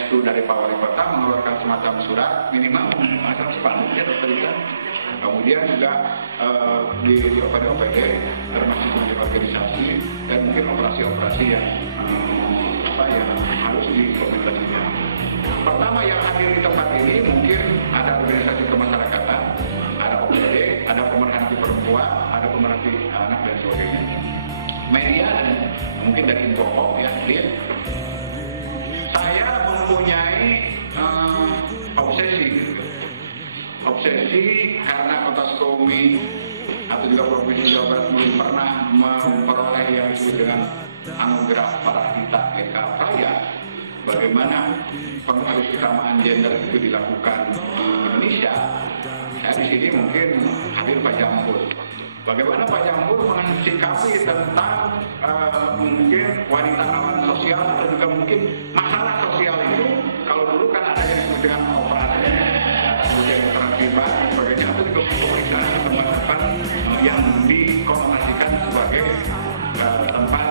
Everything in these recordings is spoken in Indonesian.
restu dari Pak Wali Kota mengeluarkan semacam surat minimal semacam spanduk ya dokter. Kemudian juga di OPD termasuk di organisasi dan mungkin operasi-operasi yang harus dikomunikasikan. Pertama yang hadir di tempat ini mungkin ada organisasi kemasyarakatan, ada OPD, ada pemerhati perempuan, ada pemerhati anak dan sebagainya. Media dan mungkin dari Infocom ya, hadir. Saya mempunyai obsesi karena Kota Sukabumi atau juga Provinsi Jawa Barat belum pernah memperoleh yang disebut dengan anugerah Paradita Eka Praya. Bagaimana pengaruh kesamaan gender itu dilakukan di Indonesia? Saya di sini mungkin hadir Pak Jambul. Bagaimana Pak Jambul mensikapi tentang mungkin wanita awan sosial dan juga mungkin masalah sosial itu? Kalau dulu kan ada yang disebut dengan operasi, kemudian terlibat dan sebagainya, atau juga pemeriksaan tempat-tempat yang dikonotasikan sebagai tempat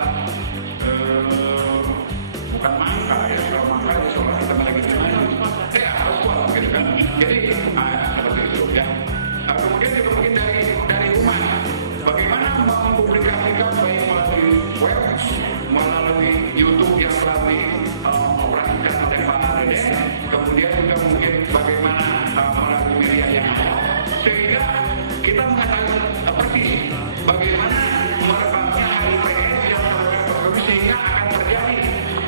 bukan mangka ya, kalau mangka itu soalnya kita lagi di mana harus kuat gitu kan. Jadi seperti itu ya. Kemudian juga mungkin dari rumah, bagaimana mempublikasikan baik melalui web, melalui YouTube yang telah dioperasikan oleh Pak Dede, kemudian juga mungkin bagaimana melalui media yang ada, sehingga kita mengetahui persis bagaimana merebaknya HIV/AIDS yang terjadi sehingga akan terjadi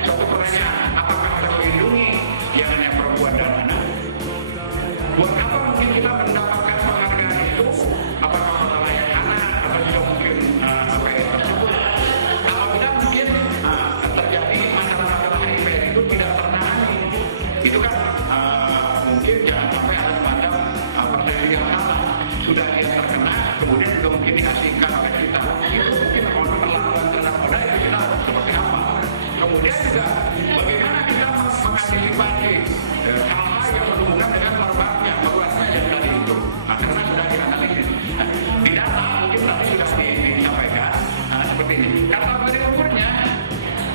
suatu pertanyaan, apakah kita melindungi yang namanya perempuan dan anak? Buat apa mungkin kita mendapatkan penghargaan itu? Apakah masalah yang anak atau juga mungkin HIV tersebut? Apabila mungkin terjadi masalah-masalah HIV itu tidak tertangani, itu kan mungkin jangan sampai ada semacam persepsi yang salah. Sudah dia terkena, kemudian juga mungkin diasingkan oleh kita. Itu mungkin kalau perlakuan terhadap pada itu kita seperti apa? Kemudian juga bagaimana kita mengantisipasi hal-hal yang berhubungan dengan merebaknya dan tadi itu, karena sudah dianalisis di data mungkin tadi sudah disampaikan seperti ini. Kata tadi umurnya,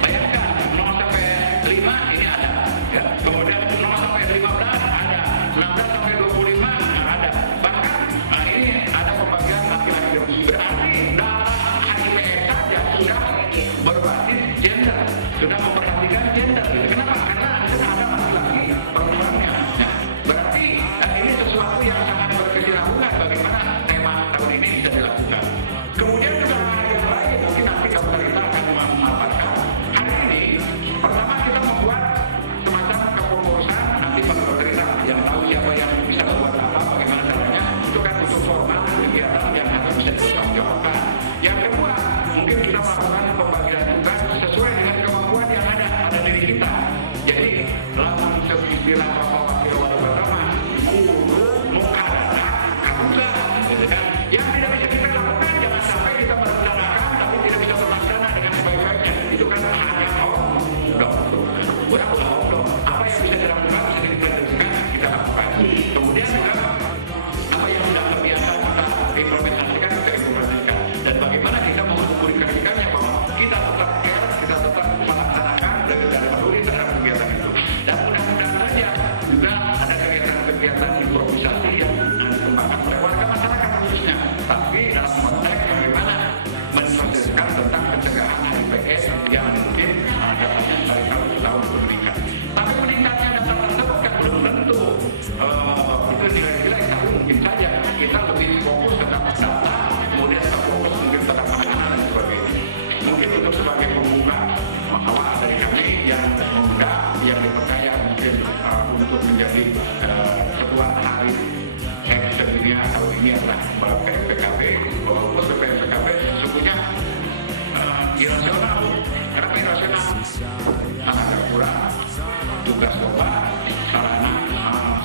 bayangkan 0 sampai 5 ini ada, ya. Kemudian 0 sampai 15 ada, 16 sampai 25 ada, bahkan ini ada pembagian laki-laki. Berarti dalam HIV saja sudah berbasis gender, sudah memperhatikan gender. Kenapa? Karena sudah ada laki-laki perempuannya. Nah, berarti ini sesuatu yang sangat berkesinambungan bagaimana tema tahun ini bisa dilakukan. Kemudian juga yang lain mungkin nanti kalau kita akan memaparkan hari ini. Pertama kita membuat semacam kepengurusan nanti pemerintah yang tahu siapa yang bisa membuat apa, bagaimana caranya. Itu kan butuh formal kegiatan yang harus bisa dipertanggungjawabkan. Yang kedua mungkin kita melakukan pembagian tugas sesuai dengan kemampuan yang ada pada diri kita. Jadi langsung istilah Bapak Wakil Wali Kota guru muka kabuga gitu kan. Yang tidak bisa kita lakukan jangan sampai kita merencanakan tapi tidak bisa terlaksana dengan sebaik-baiknya. Itu kan hanya dong. Apa yang bisa dilakukan bisa direalisasikan kita lakukan. Kemudian juga apa yang sudah terbiasa kita implementasikan kita implementasikan. Dan bagaimana kita mengkomunikasikannya bahwa kita tetap care, kita tetap melaksanakan dan peduli terhadap kegiatan itu. Dan mudah-mudahan saja juga ada kegiatan-kegiatan improvisasi yang dikembangkan oleh warga masyarakat khususnya. Tapi dalam konteks bagaimana mensukseskan tentang pencegahan HIV/AIDS yang mungkin datanya dari tahun ke meningkat. Tapi meningkatnya data tersebut kan belum tentu itu nilai-nilai, tapi mungkin saja kita lebih fokus terhadap data, kemudian terfokus mungkin terhadap anak-anak dan sebagainya. Mungkin untuk sebagai pembuka makalah dari kami yang muda, yang dipercaya mungkin untuk menjadi ketua hari sedunia tahun ini adalah PPKB. Walaupun PPKB sesungguhnya irasional. Kenapa irasional? Tenaga kurang, tugas coba, sarana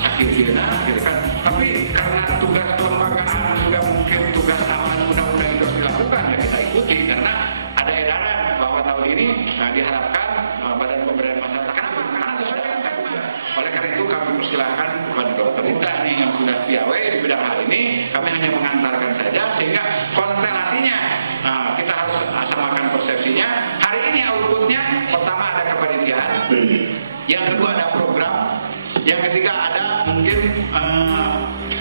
sakit hidupnya, gitu kan. Tapi karena tugas kelembagaan juga mungkin tugas aman undang-undang itu harus dilakukan, ya kita ikuti karena ada edaran bahwa tahun ini diharapkan Badan Pemberdayaan Masyarakat. Kenapa? Karena sesuai dengan KUHP. Oleh karena itu kami persilahkan kepada pemerintah nih yang sudah piawai di bidang hal ini, kami hanya mengantarkan saja sehingga konstelasinya kita harus samakan persepsinya. Hari ini outputnya pertama ada kepanitiaan, yang kedua ada program Yang ketiga ada mungkin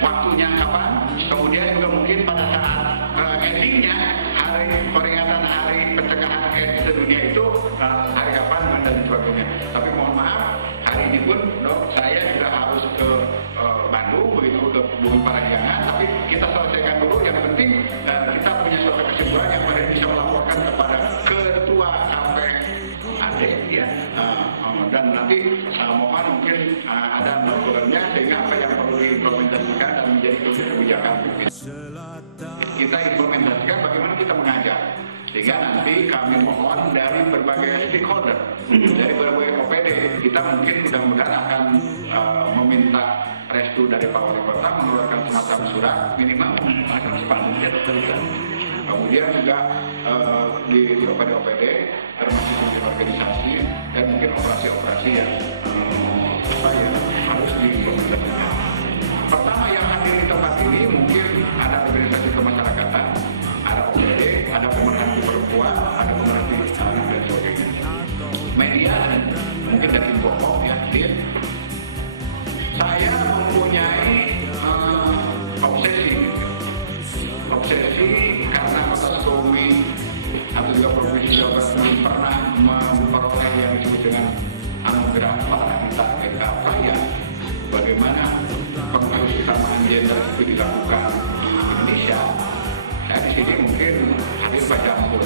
waktunya kapan, kemudian juga mungkin pada saat endingnya hari peringatan hari pencegahan AIDS sedunia itu hari kapan dan sebagainya. Tapi mohon maaf, hari ini pun saya juga harus ke Bandung begitu ke Bumi Parahyangan, tapi kita selesaikan dulu. Yang penting kita punya suatu kesimpulan yang pada bisa melaporkan kepada ketua KPAD ya, dan nanti mohon mungkin ada peraturannya sehingga apa yang perlu diimplementasikan dan menjadi kebijakan kita implementasikan bagaimana kita mengajar, sehingga nanti kami mohon dari berbagai stakeholder, dari berbagai OPD, kita mungkin mudah-mudahan akan meminta restu dari Pak Wali Kota mengeluarkan semacam surat minimal akan sepanduk ya dokter. Kemudian juga di OPD-OPD termasuk di organisasi dan mungkin operasi-operasi yang harus diimplementasikan. Pertama yang hadir di tempat ini mungkin ada organisasi kemasyarakatan, ada OPD, ada pemerhati perempuan, ada pemerhati anak dan sebagainya. Media mungkin dari Infocom ya hadir. Saya mempunyai obsesi karena Kota Sukabumi atau juga Provinsi Jawa Barat pernah memperoleh yang disebut dengan anugerah wanita apa ya, bagaimana kesamaan gender itu dilakukan di Indonesia. Saya di sini mungkin hadir Pak Jampur.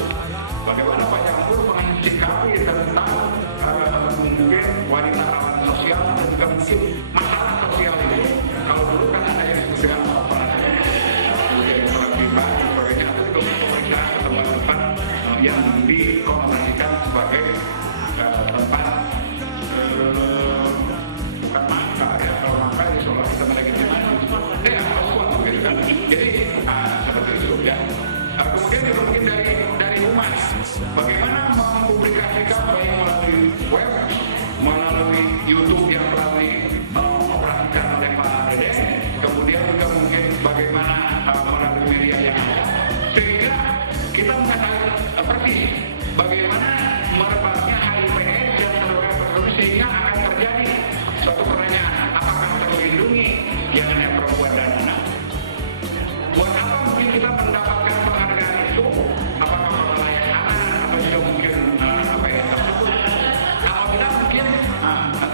Bagaimana Pak Jampur mensikapi tentang mungkin wanita rawan sosial dan juga mungkin masalah sosial ini. Kalau dulu kan ada yang disebut dengan tempat yang dikonotasikan sebagai tempat bukan mangka ya, kalau mangka ya seolah kita melegitimasi sesuatu gitu kan. Jadi seperti itu ya. Kemudian juga mungkin dari rumah ya, bagaimana mempublikasikan baik melalui web, melalui YouTube yang telah dioperasikan oleh Pak Dede, kemudian juga mungkin bagaimana melalui media yang ada, sehingga kita mengetahui persis bagaimana merebaknya HIV/AIDS dan saudara-saudara, sehingga akan terjadi suatu pertanyaan, apakah terlindungi yang namanya perempuan dan anak? Buat apa mungkin kita mendapatkan penghargaan itu? Apakah karena layak anak atau juga mungkin HIV/AIDS tersebut? Apabila mungkin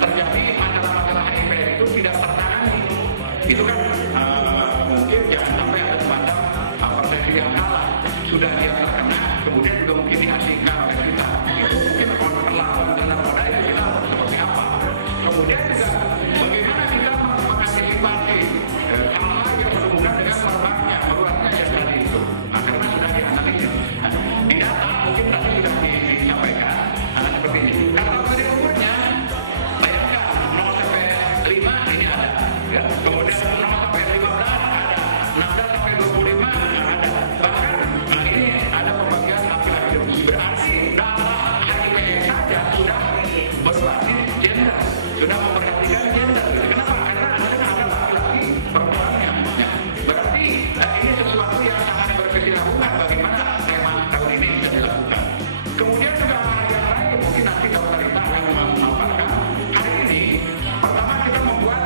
terjadi masalah-masalah HIV itu tidak tertangani, itu kan mungkin jangan sampai ada semacam persepsi yang salah. Sudah dia terkena, kemudian juga mungkin diasingkan oleh kita. Itu mungkin perlakuan dalam pada itu kita seperti apa. Kemudian juga bagaimana kita mengantisipasi hal-hal yang berhubungan dengan meluasnya yang tadi itu. Karena sudah dianalisis. Di data mungkin tadi sudah disampaikan seperti ini. Karena dari umurnya, bayangkan 0 sampai 5 ini ada. Ya. Kemudian 0 sampai 15 ada. 16 sampai 25 ada. Bahkan ini ada pembagian laki-laki. Berarti dalam HIV saja sudah berbasis gender, sudah memperhatikan gender. Kenapa? Karena ada laki-laki perempuannya. Berarti ini sesuatu yang sangat berkesinambungan bagaimana tema tahun ini bisa dilakukan. Kemudian juga hal yang lain mungkin nanti kalau kita akan memaparkan. Hari ini pertama kita membuat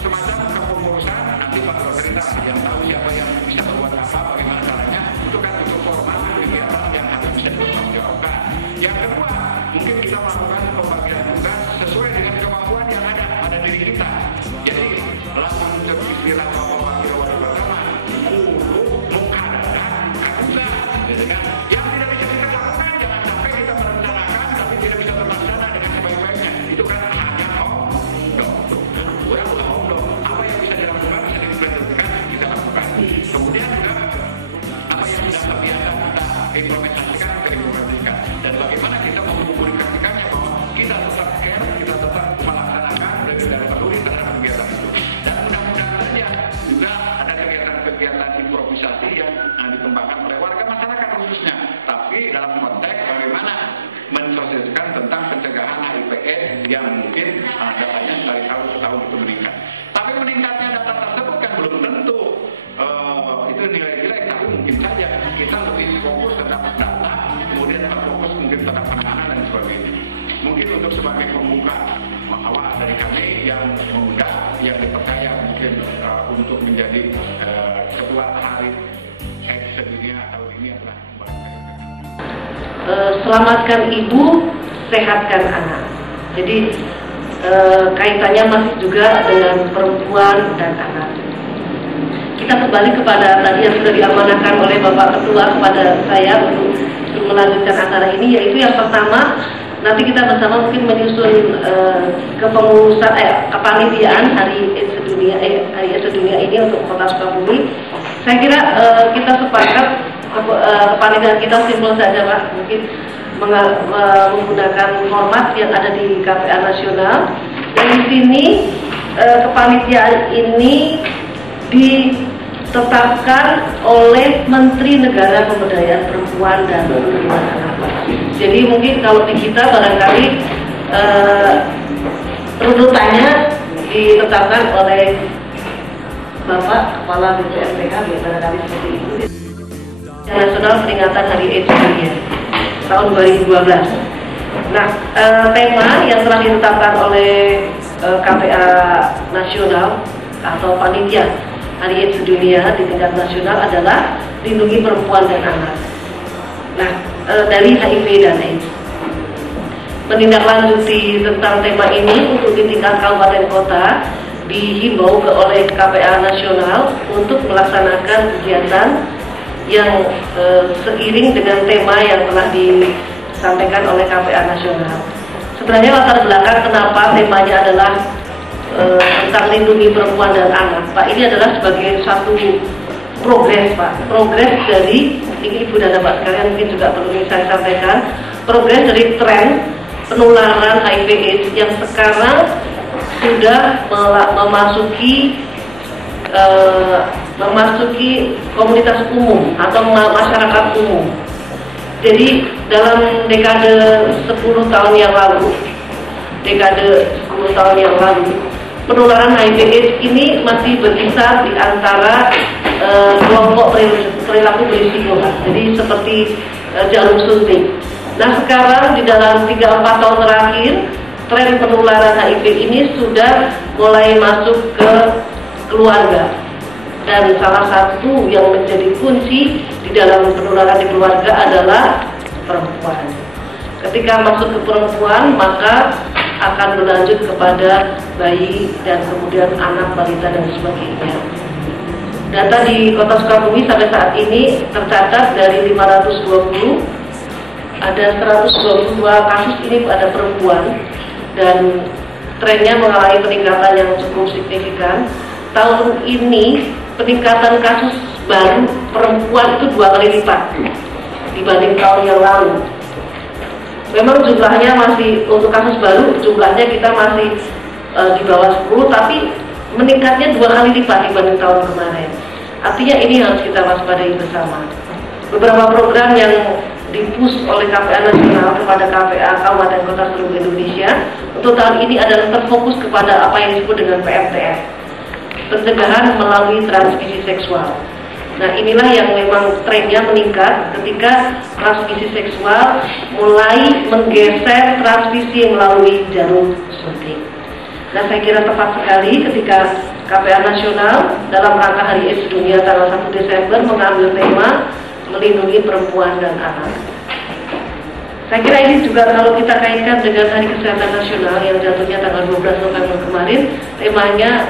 semacam kepengurusan, nanti Pak Roterita yang tahu siapa yang bisa membuat apa, bagaimana caranya, itu kan untuk formal kegiatan yang akan bisa dipertanggungjawabkan. Yang kedua, mungkin kita melakukan pembagian tugas sesuai dengan kemampuan yang ada diri kita. Jadi, langsung istilah Bapak Wali Kota, kudu mengadakan kadusa, gitu kan? Yang tidak bisa kita lakukan, jangan sampai kita merencanakan tapi tidak bisa terlaksana dengan sebaik-baiknya. Itu kan hanya dong. Apa yang bisa dilakukan, bisa diimplementasikan, kita lakukan. Kemudian juga apa yang sudah terbiasa kita implementasikan, kita implementasikan. Dan bagaimana kita mempublikasikannya bahwa kita tetap care, kita tetap melaksanakan dan peduli terhadap kegiatan itu. Dan mudah-mudahan saja juga ada kegiatan-kegiatan improvisasi yang dikembangkan oleh warga masyarakat khususnya. Tapi dalam konteks bagaimana mensosialisasikan tentang pencegahan HIV/AIDS yang mungkin datanya dari tahun ke tahun itu meningkat. Tapi meningkatnya data tersebut kan belum tentu itu nilai jelek, tapi mungkin saja kita lebih fokus terhadap data, kemudian terfokus mungkin terhadap penanganan dan sebagainya. Mungkin untuk sebagai pembuka awal dari kami yang mengundang, yang dipercaya mungkin untuk menjadi ketua hari AIDS sedunia tahun ini adalah Mbak Selamatkan ibu, sehatkan anak. Jadi kaitannya masih juga dengan perempuan dan anak. Kita kembali kepada tadi yang sudah diamanahkan oleh Bapak Ketua kepada saya untuk melanjutkan acara ini, yaitu yang pertama, nanti kita bersama mungkin menyusun kepengurusan kepanitiaan Hari AIDS Sedunia ini untuk Kota Sukabumi. Saya kira kita sepakat kepanitiaan kita simpel saja, Pak, mungkin menggunakan format yang ada di KPA Nasional. Dan di sini kepanitiaan ini ditetapkan oleh Menteri Negara Pemberdayaan Perempuan dan Perlindungan Anak. Jadi mungkin kalau di kita barangkali runutannya ditetapkan oleh Bapak Kepala BPMPK, barangkali seperti itu. Nasional Peringatan Hari AIDS Sedunia tahun 2012. Nah, tema yang telah ditetapkan oleh KPA Nasional atau panitia Hari AIDS Sedunia di tingkat nasional adalah lindungi perempuan dan anak. Nah, dari HIV dan AIDS. Menindaklanjuti tentang tema ini untuk di tingkat kabupaten kota dihimbau oleh KPA Nasional untuk melaksanakan kegiatan yang seiring dengan tema yang telah disampaikan oleh KPA Nasional. Sebenarnya latar belakang kenapa temanya adalah tentang lindungi perempuan dan anak, Pak, ini adalah sebagai satu progres, Pak. Progres dari, ini Ibu dan Bapak sekalian mungkin juga perlu saya sampaikan, progres dari tren penularan HIV/AIDS yang sekarang sudah memasuki komunitas umum atau masyarakat umum. Jadi dalam dekade 10 tahun yang lalu, penularan HIV/AIDS ini masih berkisar di antara kelompok perilaku berisiko, jadi seperti jarum suntik. Nah, sekarang di dalam 3-4 tahun terakhir, tren penularan HIV ini sudah mulai masuk ke keluarga. Dan salah satu yang menjadi kunci di dalam penularan di keluarga adalah perempuan. Ketika masuk ke perempuan, maka akan berlanjut kepada bayi dan kemudian anak, balita dan sebagainya. Data di Kota Sukabumi sampai saat ini tercatat dari 520 ada 122 kasus ini pada perempuan dan trennya mengalami peningkatan yang cukup signifikan. Tahun ini peningkatan kasus baru perempuan itu 2 kali lipat dibanding tahun yang lalu. Memang jumlahnya masih, untuk kasus baru jumlahnya kita masih di bawah 10, tapi meningkatnya 2 kali lipat dibanding tahun kemarin. Artinya ini harus kita waspadai bersama. Beberapa program yang dipush oleh KPA Nasional kepada KPA Kabupaten Kota seluruh Indonesia untuk tahun ini adalah terfokus kepada apa yang disebut dengan PMTS, pencegahan melalui transmisi seksual. Nah, inilah yang memang trennya meningkat ketika transmisi seksual mulai menggeser transmisi melalui jarum suntik. Nah, saya kira tepat sekali ketika KPA Nasional dalam rangka Hari AIDS Sedunia tanggal 1 Desember mengambil tema melindungi perempuan dan anak. Saya kira ini juga kalau kita kaitkan dengan Hari Kesehatan Nasional yang jatuhnya tanggal 12 November kemarin, temanya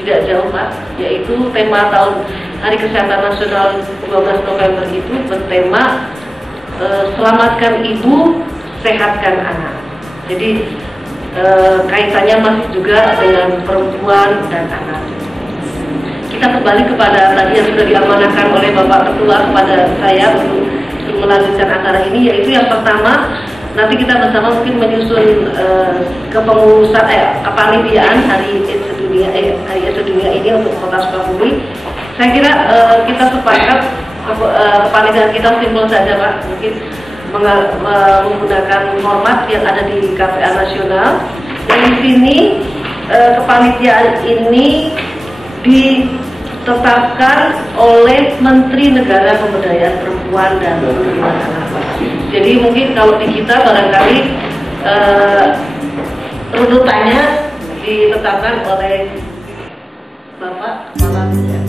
tidak jauh, Pak, yaitu tema tahun Hari Kesehatan Nasional 12 November itu bertema selamatkan ibu, sehatkan anak. Jadi kaitannya masih juga dengan perempuan dan anak. Kita kembali kepada tadi yang sudah diamanahkan oleh Bapak Ketua kepada saya untuk melanjutkan acara ini, yaitu yang pertama, nanti kita bersama mungkin menyusun kepengurusan kepanitiaan Hari AIDS Sedunia ini untuk Kota Sukabumi. Saya kira kita sepakat kepanitiaan kita simpel saja, Pak, mungkin menggunakan format yang ada di KPA Nasional. Dan di sini kepanitiaan ini ditetapkan oleh Menteri Negara Pemberdayaan Perempuan dan Perlindungan Anak. Jadi mungkin kalau di kita barangkali runutannya ditetapkan oleh Bapak Kepala